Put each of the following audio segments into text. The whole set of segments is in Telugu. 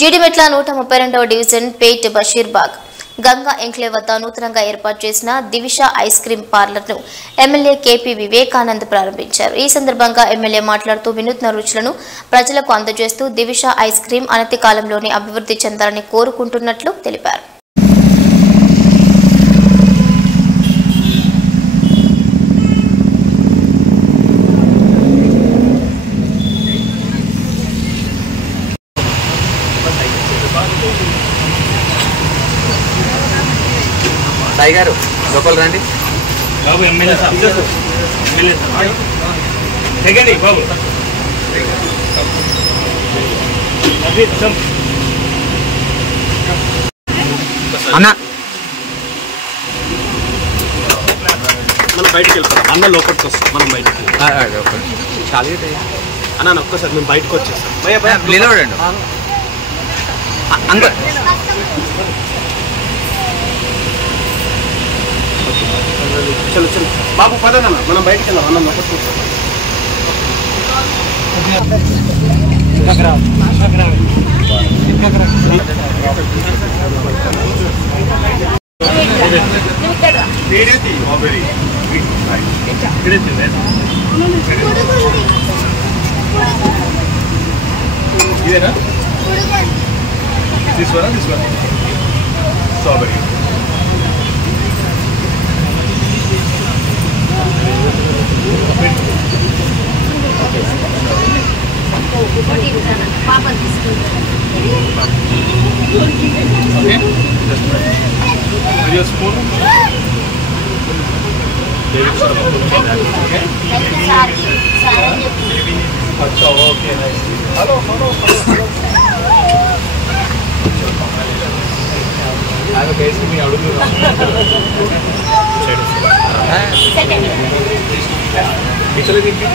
జీడిమెట్ల 132వ డివిజన్ పేట్ బషీర్బాగ్ గంగా ఎంక్లేవ్ వద్ద నూతనంగా ఏర్పాటు చేసిన దివిష ఐస్ క్రీమ్ పార్లర్ను ఎమ్మెల్యే కేపీ వివేకానంద్ ప్రారంభించారు. ఈ సందర్భంగా ఎమ్మెల్యే మాట్లాడుతూ వినూత్న రుచులను ప్రజలకు అందజేస్తూ దివిష ఐస్ క్రీమ్ అనతి కాలంలోనే అభివృద్ధి చెందాలని కోరుకుంటున్నట్లు తెలిపారు. टाइगर लोकल రండి బాబు ఎమ్మెల్యే సాబ్ ఎమ్మెల్యే సాబ్ సెకండ్ బాబు అవి సమ్ అన్న మనం బయటికి వెళ్తాం అన్న లోపలికి వస్తాం మనం బయటికి చాలా అన్న ఒక్కసారి మేము బయటకు వచ్చేస్తాం భయ భయ నిలబడండి అంగ चलो चलो बाबू पता ना మనం బయటికి వెళ్దాం అన్న లోపలికి ఇదేనా this one strawberry Papa okay just right your spoon okay अच्छा okay nice hello आगे कैसे मी अडुगुरा second पिछले दिन की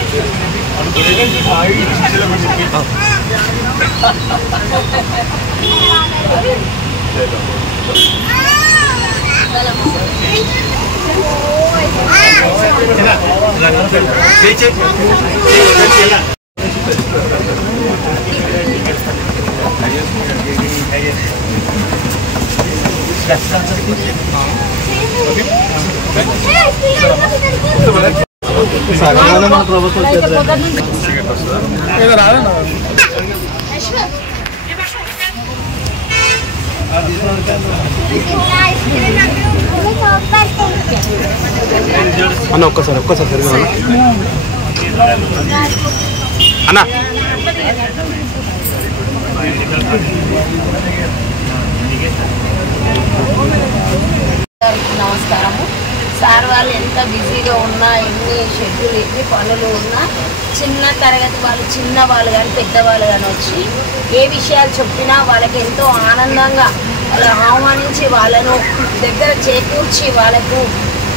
అన్న ఒక్కసారి అన్న నమస్కారము సార్ వాళ్ళు ఎంత బిజీగా ఉన్నా ఎన్ని షెడ్యూల్ ఎన్ని పనులు ఉన్నా చిన్న తరగతి వాళ్ళు చిన్నవాళ్ళు కానీ పెద్దవాళ్ళు కానీ వచ్చి ఏ విషయాలు చెప్పినా వాళ్ళకి ఎంతో ఆనందంగా వాళ్ళు ఆహ్వానించి వాళ్ళను దగ్గర చేకూర్చి వాళ్ళకు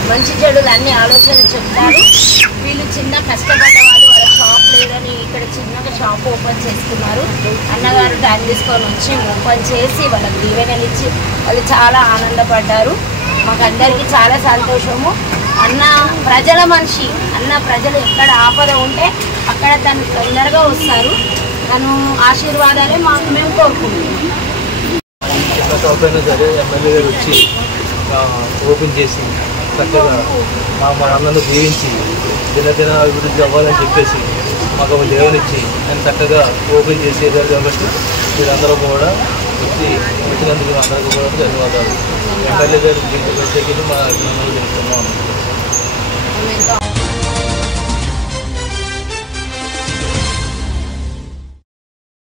మంచి చెడులు అన్ని ఆలోచన చెప్తారు. వీళ్ళు చిన్న కష్టపడ్డ వాళ్ళు వాళ్ళ షాప్ లేదని ఇక్కడ చిన్నగా షాప్ ఓపెన్ చేసుకున్నారు. అన్నగారు టైం తీసుకొని వచ్చి ఓపెన్ చేసి వాళ్ళకి దీవెనలు ఇచ్చి వాళ్ళు చాలా ఆనందపడ్డారు. మాకందరికీ చాలా సంతోషము. అన్న ప్రజల మనిషి, అన్న ప్రజలు ఎక్కడ ఆపద ఉంటే అక్కడ తను తొందరగా వస్తారు. తను ఆశీర్వాదాలే మేము కోరుకుంటున్నాం. సరే ఎమ్మెల్యే గారు వచ్చి ఓపెన్ చేసి చక్కగా మా అన్నను దీవించి దినదిన అభివృద్ధి అవ్వాలని చెప్పేసి మాకు ఒక దేవునిచ్చి నేను చక్కగా ఓపెన్ చేసేదారు కాబట్టి మీరందరూ కూడా వచ్చి వచ్చినందుకు అందరికీ కూడా ధన్యవాదాలు. ఎమ్మెల్యే గారు దీంట్లో ప్రత్యేకించి మా అభినందనలు తెలుపుతున్నాము.